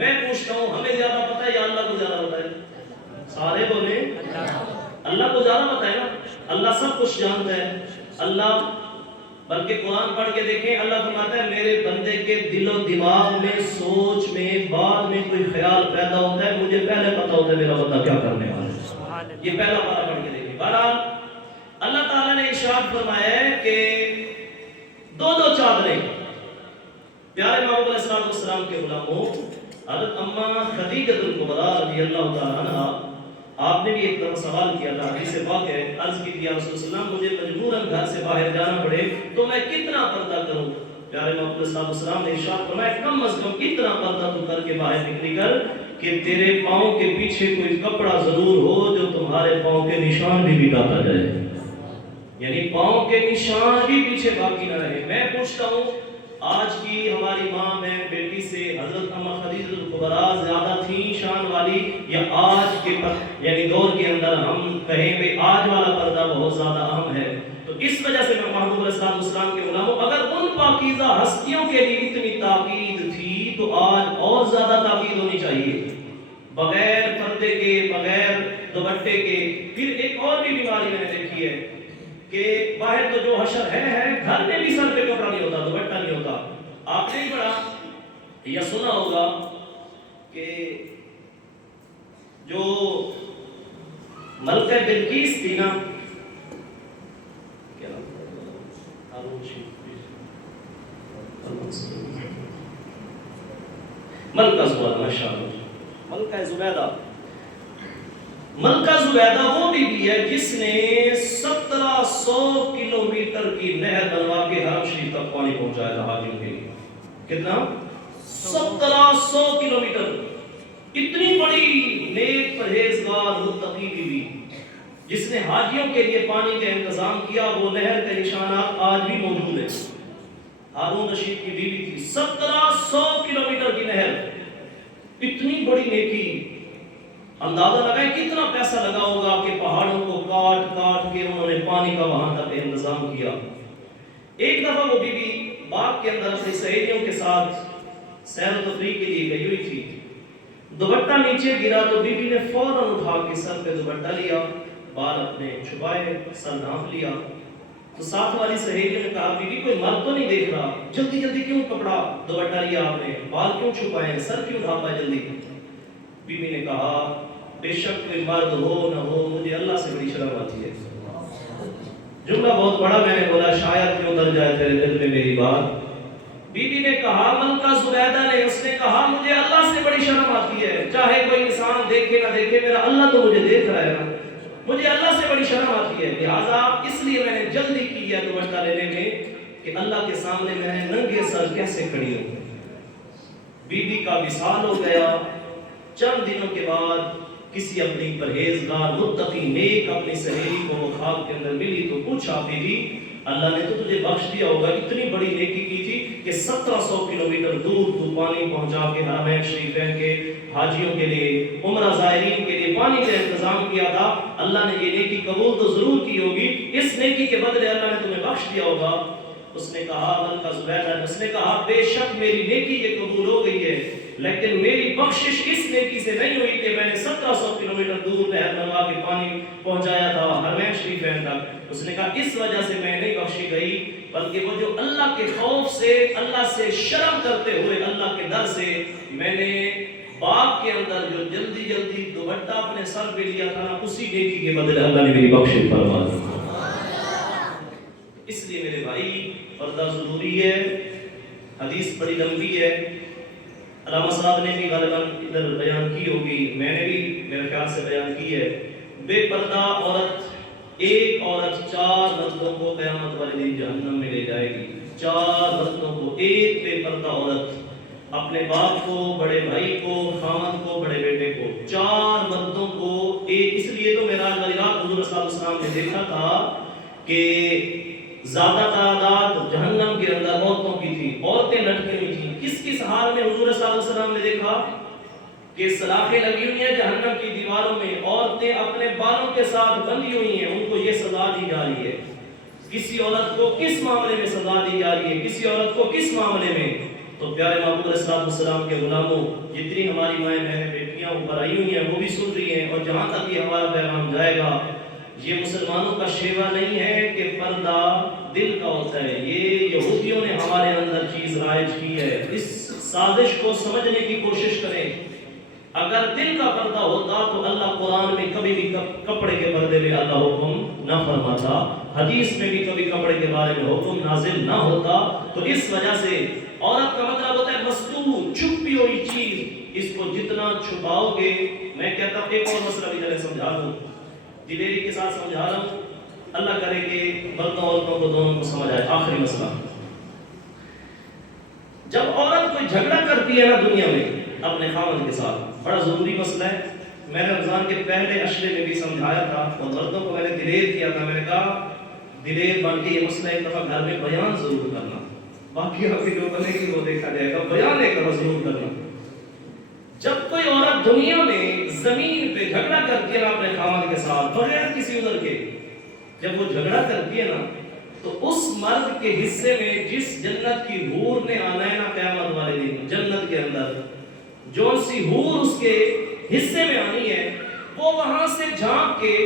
میں پوچھتا ہوں ہمیں زیادہ پتہ ہے یا اللہ کو زیادہ پتہ ہے؟ سارے بولے اللہ کو زیادہ پتہ ہے نا، اللہ سب کچھ جانتا ہے اللہ۔ بلکہ قرآن پڑھ کے دیکھیں، اللہ فرماتا ہے میرے بندے کے دل و دماغ میں، سوچ میں، بعد میں کوئی خیال پیدا ہوتا ہے، مجھے پہلے پتہ ہوتا ہے میرا بندہ کیا کرنے والا ہے۔ یہ پہلا پارہ پڑھ کے دیکھیں۔ بہرحال اللہ تعالیٰ نے ارشاد فرمایا ہے کہ دو چادریں پیارے محبوب علیہ السلام کے غلاموں حضرت اماں خدیجہ الکبریٰ رضی اللہ تعالیٰ عنہ، آپ نے بھی ایک طرح سوال کیا تھا، حدیث پاک ہے، عرض کی یا رسول اللہ مجھے مجبوراً گھر سے باہر جانا پڑے تو میں کتنا پردہ کروں؟ پیارے محبوب علیہ السلام نے ارشاد فرمایا کم از کم اتنا پردہ تو کر کے باہر نکلی کر کہ تیرے پاؤں کے پیچھے کوئی کپڑا ضرور ہو جو تمہارے پاؤں کے نشان بھی مٹاتا جائے، یعنی پاؤں کے نشان بھی پیچھے باقی نہ رہے۔ میں پوچھتا ہوں آج کی ہماری ماں بہن بیٹی سے حضرت اماں خدیجہ الکبریٰ زیادہ تھیں شان والی، یا آج کے یعنی دور کے اندر ہم کہیں کہ آج والا پردہ بہت زیادہ اہم ہے؟ تو اس وجہ سے محبوب علیہ السلام کے غلاموں اگر ان پاکیزہ ہستیوں کے لیے اتنی تاکید تھی تو آج اور زیادہ تاکید ہونی چاہیے۔ بغیر پردے کے، بغیر دوپٹے کے، پھر ایک اور بھی بیماری میں نے دیکھی ہے کہ باہر تو جو حشر ہے گھر میں بھی سر پہ کپڑا نہیں ہوتا، دوپٹہ نہیں ہوتا۔ آپ نے پڑھا یا سنا ہوگا کہ جو ملکہ بلقیس تھی نا، کیا ملکہ زبیدہ، ماشاءاللہ ملکہ زبیدہ، ملکہ زبیدہ وہ بیوی ہے جس نے 1700 کلومیٹر کی نہر بنوا کے حرم شریف تک پانی پہنچایا تھا حاجیوں کے لیے۔ کتنا؟ 1700 کلومیٹر۔ اتنی بڑی نیک پرہیزگار متقی بیوی جس نے حاجیوں کے لیے پانی کا انتظام کیا، وہ نہر کے نشانات آج بھی موجود ہیں۔ ہارون رشید کی بیوی تھی، 1700 کلومیٹر کی نہر، اتنی بڑی نیکی۔ اندازہ لگائے کتنا پیسہ لگا ہوگا کہ پہاڑوں کو کاٹ کاٹ کے انہوں نے پانی کا وہاں تک انتظام کیا۔ ایک دفعہ وہ بی بی باغ کے اندر اپنی سہیلیوں کے ساتھ سیر و تفریح کے لیے گئی ہوئی تھی، دوپٹہ نیچے گرا تو بی بی نے فوراً اٹھا کے سر پہ دوپٹہ لیا، بال اپنے چھپائے، سر ڈھانپ لیا۔ تو ساتھ والی سہیلیوں نے کہا بی بی کوئی مرد تو نہیں دیکھ رہا، جلدی جلدی کیوں کپڑا دوپٹہ لیا آپ نے، بال کیوں چھپائے، سر کیوں ڈھانپا جلدی؟ بی بی نے کہا بے شک کوئی مرد ہو نہ ہو مجھے اللہ سے بڑی شرم آتی ہے۔ جملہ بہت بڑا میں نے بولا، شاید کیوں اتر جائے تیرے دل میں میری بات۔ بی بی نے کہا، ملکہ زبیدہ نے، اس نے کہا مجھے اللہ سے بڑی شرم آتی ہے، چاہے کوئی انسان دیکھے نہ دیکھے میرا اللہ تو مجھے دیکھ رہا ہے نا، مجھے اللہ سے بڑی شرم آتی ہے، لہٰذا اس لیے میں نے جلدی کی ہے دوپٹہ لینے میں کہ اللہ کے سامنے میں ننگے سر کیسے کھڑی ہوں۔ بی بی کا وصال ہو گیا۔ چند دنوں کے بعد کسی اپنی پرہیزگار متقی نیک اپنی سہیلی کو وہ خواب کے اندر ملی تو پوچھا بی بی اللہ نے تو تجھے بخش دیا ہوگا، اتنی بڑی نیکی کی تھی کہ 1700 کلومیٹر دور تو پانی پہنچا کے حرمین شریفین کے حاجیوں کے لیے، عمرہ زائرین کے لیے پانی کا انتظام کیا تھا، اللہ نے یہ نیکی قبول تو ضرور کی ہوگی، اس نیکی کے بدلے اللہ نے تمہیں بخش دیا ہوگا۔ اس نے کہا ملکہ زبیدہ نے، اس نے کہا بے شک میری نیکی یہ قبول ہو گئی ہے، لیکن میری بخشش اس نیکی سے نہیں ہوئی کہ میں نے 1700 کلومیٹر دور نہر بنوا کے پانی پہنچایا تھا حرمین شریفین تک۔ اس نے کہا اس وجہ سے میں نہیں بخشی گئی، بلکہ وہ جو اللہ کے خوف سے، اللہ سے شرم کرتے ہوئے، اللہ کے ڈر سے میں نے باغ کے اندر جو جلدی جلدی دوپٹہ اپنے سر پہ لیا تھا نا، اسی نیکی کے بدلے اللہ نے میری بخشش فرما دی۔ اس لیے میرے بھائی پردہ ضروری ہے۔ حدیث بڑی لمبی ہے، علامہ صاحب نے بھی غالباً ادھر بیان کی ہوگی، میں نے بھی میرے خیال سے بیان کی ہے۔ بے پردہ عورت، ایک عورت 4 مردوں کو قیامت والے دن جہنم میں لے جائے گی۔ 4 مردوں کو، ایک بے پردہ عورت اپنے باپ کو، بڑے بھائی کو، خامد کو، بڑے بیٹے کو، 4 مردوں کو ایک۔ اس لیے تو معراج والی رات حضور صلی اللہ علیہ وسلم نے دیکھا تھا کہ زیادہ تعداد جہنم کے اندر عورتوں کی تھی، عورتیں لٹکی ہوئی تھیں۔ کس حال میں حضور صلی اللہ علیہ وسلم نے دیکھا کہ سلاخیں لگی ہوئی ہیں جہنم کی دیواروں میں، عورتیں اپنے بالوں کے ساتھ بندھی ہوئی ہیں، ان کو یہ سزا دی جا رہی ہے۔ کسی عورت کو کس معاملے میں سزا دی جا رہی ہے، کسی عورت کو کس معاملے میں؟ تو پیارے محبوب علیہ السلام کے غلاموں، جتنی ہماری مائیں بہنیں بیٹیاں اوپر آئی ہوئی ہیں وہ بھی سن رہی ہیں، اور جہاں تک یہ ہمارا پیغام جائے گا، یہ مسلمانوں کا شیوا نہیں ہے کہ پردہ دل کا ہوتا ہے، یہ یہودیوں نے ہمارے اندر چیز رائج کی ہے۔ اس سازش کو سمجھنے کی کوشش کریں۔ اگر دل کا پردہ ہوتا تو اللہ قرآن میں کبھی بھی کپڑے کے پردے میں اللہ حکم نہ فرماتا، حدیث میں بھی کبھی کپڑے کے بارے میں حکم نازل نہ ہوتا۔ تو اس وجہ سے عورت کا مطلب ہوتا ہے مستور، چھپی ہوئی چیز، اس کو جتنا چھپاؤ گے۔ میں کہتا ہوں ایک اور مسئلہ بھی ذرا سمجھا دوں، دلیری کے ساتھ سمجھا رہا ہوں، اللہ کرے کہ مردوں عورتوں کو دونوں کو سمجھ آئے۔ آخری مسئلہ، جب عورت کوئی جھگڑا کرتی ہے نا دنیا میں اپنے خاوند کے ساتھ، بڑا ضروری مسئلہ ہے۔ میں نے رمضان کے پہلے اشرے میں بھی سمجھایا تھا اور مردوں کو میں نے دلیر کیا تھا، میں نے کہا دلیر بن کے یہ مسئلہ ایک دفعہ گھر میں بیان ضرور کرنا، باقی آپ کی جو بنے گی وہ دیکھا جائے گا، بیان ایک دفعہ ضرور کرنا۔ جب کوئی عورت دنیا میں زمین پہ جھگڑا کرتی ہے نا اپنے خاوند کے ساتھ بغیر کسی عذر کے، جب وہ جھگڑا کرتی ہے نا تو اس مرد کے حصے میں جس جنت کی حور نے آنا ہے نا قیامت والے دن، جنت کے اندر جو سی حور اس کے حصے میں آنی ہے، وہ وہاں سے جھانک کے،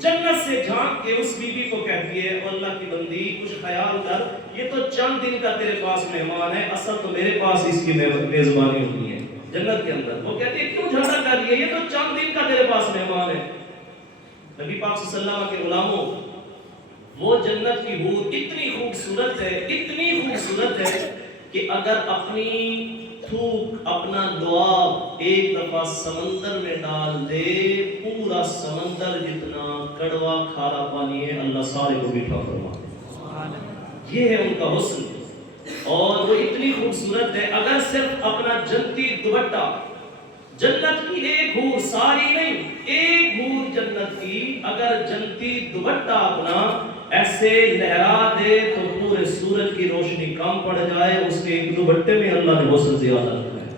جنت سے جھانک کے اس بیوی کو کہتی ہے اللہ کی بندی کچھ خیال کر، یہ تو چند دن کا تیرے پاس مہمان ہے، اصل تو میرے پاس اس کی میزبانی ہونی ہے جنت کے اندر۔ وہ کہتی ہے کیوں جھگڑا کر رہی ہے، یہ تو چند دن کا تیرے پاس مہمان ہے۔ نبی پاک صلی اللہ علیہ وسلم کے غلاموں، وہ جنت کی حور اتنی خوبصورت ہے، اتنی خوبصورت ہے کہ اگر اپنی تھوک، اپنا لعاب ایک دفعہ سمندر میں ڈال دے، پورا سمندر جتنا کڑوا کھارا پانی ہے اللہ سارے کو میٹھا فرما دے۔ یہ ہے ان کا حسن، اور وہ اتنی خوبصورت ہے، اگر صرف اپنا جنتی دوپٹہ، جنت کی ایک حور، ساری نہیں، ایک حور جنت کی اگر جنتی دوپٹہ اپنا ایسے لہرا دے تو پورے سورج کی روشنی کم پڑ جائے، اس کے ایک دوپٹے میں اللہ نے حسن زیادہ رکھا ہے۔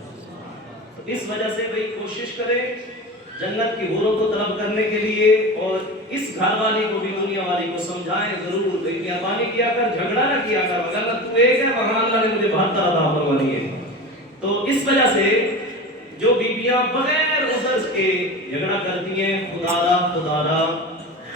تو اس وجہ سے بھئی کوشش کرے جنت کی حوروں کو طلب کرنے کے لیے، اور اس گھر والی کو بھی دنیا والی کو سمجھائیں ضرور، مہربانی کیا کر، جھگڑا نہ کیا کر، اگر تو ایک ہے وہاں اللہ نے مجھے 72 عطا فرمانی ہے۔ تو اس وجہ سے جو بیویاں بغیر عذر کے جھگڑا کرتی ہیں، خدا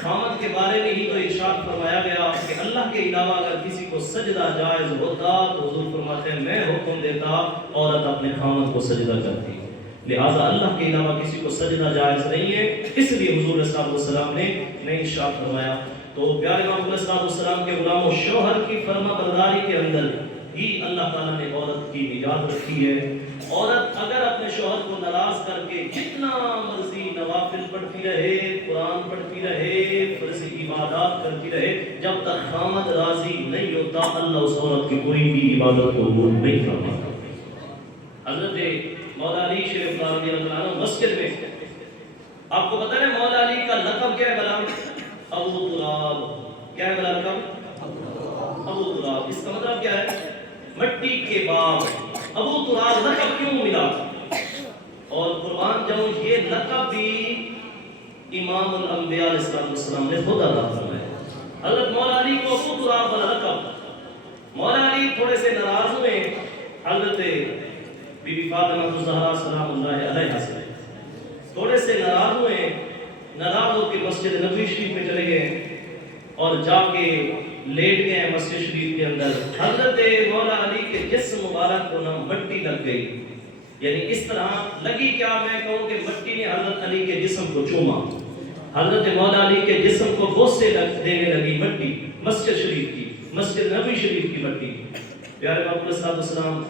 خامد کے بارے میں ہی تو ارشاد فرمایا گیا کہ اللہ کے علاوہ اگر کسی کو سجدہ جائز ہوتا تو حضور فرماتے ہیں میں حکم دیتا عورت اپنے خامد کو سجدہ کرتی، لہٰذا اللہ کے علاوہ کسی کو سجدہ جائز نہیں ہے، اس لیے حضور صلی اللہ علیہ وسلم نے ارشاد فرمایا۔ تو پیارے محمد صلی اللہ علیہ وسلم کے غلاموں، شوہر کی فرما برداری کے اندر ہی اللہ تعالیٰ نے عورت کی نجات رکھی ہے۔ عورت اگر اپنے شوہر کو ناراض کر کے جتنا مرضی نوافل پڑھتی رہے، قرآن پڑھتی رہے، فرض عبادات کرتی رہے، جب تک خامد راضی نہیں ہوتا اللہ اس عورت کی کوئی بھی عبادت کو قبول نہیں فرماتا۔ حضرت مولا علی شریف رضی اللہ عنہ مسجد میں، آپ کو پتہ ہے مولا علی کا لقب کیا ہے؟ بلام ابو تراب۔ کیا ہے بلا لقب؟ ابو تراب۔ اس کا مطلب کیا ہے؟ مٹی کے باغ۔ ابو تراب لقب کیوں ملا؟ اور قرآن جب یہ لقب بھی امام الانبیاء علیہ السلام نے خود عطا فرمایا۔ حضرت مولا علی کو ابو تراب والا لقب، مولا علی تھوڑے سے ناراض ہوئے حضرت بی بی فاطمہ الزہرا سلام اللہ علیہا سے، تھوڑے سے ناراض ہوئے، ناراض ہو کے مسجد نبوی شریف میں چلے گئے اور جا کے لیٹ گئے مسجد شریف کے اندر۔ حضرت مولا علی کے جسم مبارک کو نہ مٹی لگ گئی، یعنی اس طرح لگی، کیا میں کہوں کہ مٹی نے حضرت علی کے جسم کو چوما، حضرت مولا علی کے جسم کو بوسے دینے لگی مٹی، مسجد شریف کی، مسجد نبوی شریف کی مٹی۔ پیارے محمد صلی اللہ علیہ وسلم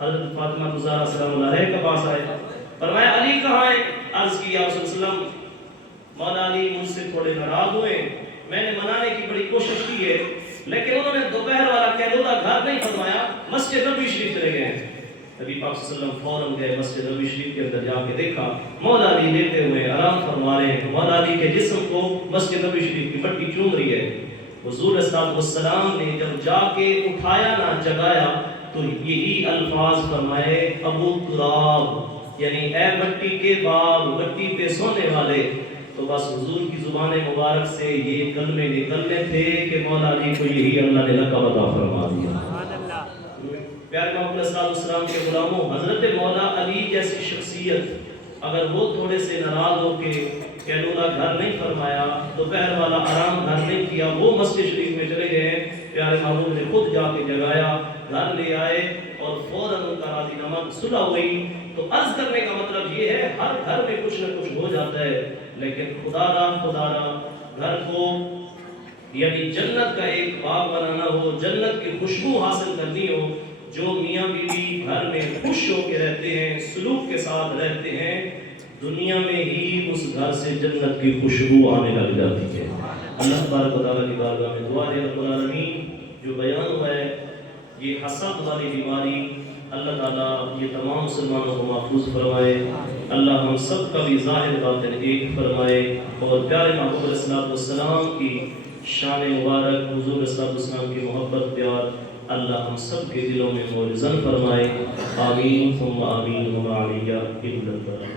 حضرت فاطمہ الزہرا سلام اللہ علیہا کے پاس آئے، فرمایا علی کہاں ہے؟ عرض کی یا رسول اللہ صلی اللہ علیہ وسلم مولا علی مجھ سے تھوڑے ناراض ہوئے، میں نے منانے کی بڑی کوشش کی ہے لیکن انہوں نے دوپہر والا قیلولہ گھر نہیں فرمایا، مسجد نبوی شریف چلے گئے ہیں۔ نبی پاک صلی اللہ علیہ وسلم فوراً گئے مسجد نبوی شریف کے اندر، جا کے دیکھا مولا علی لیٹے ہوئے آرام فرما رہے ہیں، مولا علی کے جسم کو مسجد نبوی شریف کی مٹی چوم رہی ہے۔ حضور صلی اللہ علیہ وسلم نے جب جا کے اٹھایا نہ جگایا تو یہی الفاظ فرمائے ابو تراب، یعنی اے مٹی کے باغ، مٹی پہ سونے والے۔ تو بس حضور کی زبان مبارک سے یہ کلمے نکلنے تھے کہ مولا علی کو یہی اللہ نے لقب عطا فرما دیا۔ پیارے محمد صلی اللہ علیہ وسلم کے غلاموں، حضرت مولا علی جیسی شخصیت اگر وہ تھوڑے سے ناراض ہو کے قیلولہ گھر نہیں فرمایا، دوپہر والا آرام گھر نہیں کیا، وہ مسجد شریف میں چلے گئے، پیارے محبوب نے خود جا کے جگایا، گھر لے آئے اور فوراً ان کا راضی نامہ صلح ہوئی۔ تو عرض کرنے کا مطلب یہ ہے ہر گھر میں کچھ نہ کچھ ہو جاتا ہے، لیکن خدا را گھر کو یعنی جنت کا ایک باغ بنانا ہو، جنت کی خوشبو حاصل کرنی ہو، جو میاں بیوی گھر میں خوش ہو کے رہتے ہیں، سلوک کے ساتھ رہتے ہیں، دنیا میں ہی اس گھر سے جنت کی خوشبو آنے لگ جاتی ہے۔ اللہ تبارک و تعالیٰ کی بارگاہ میں دعا ہے رب العالمین، جو بیان ہوا ہے یہ حسد والی بیماری، اللہ تعالیٰ یہ تمام مسلمانوں کو محفوظ فرمائے، اللہ ہم سب کا بھی ظاہر باطن ایک فرمائے، اور پیارے محبوب علیہ الصلوۃ والسلام کی شان مبارک، حضور صلی اللہ علیہ وسلم کی محبت پیار اللہ ہم سب کے دلوں میں معجزن فرمائے، آمین ثم آمین وما علیہ الا البلاغ۔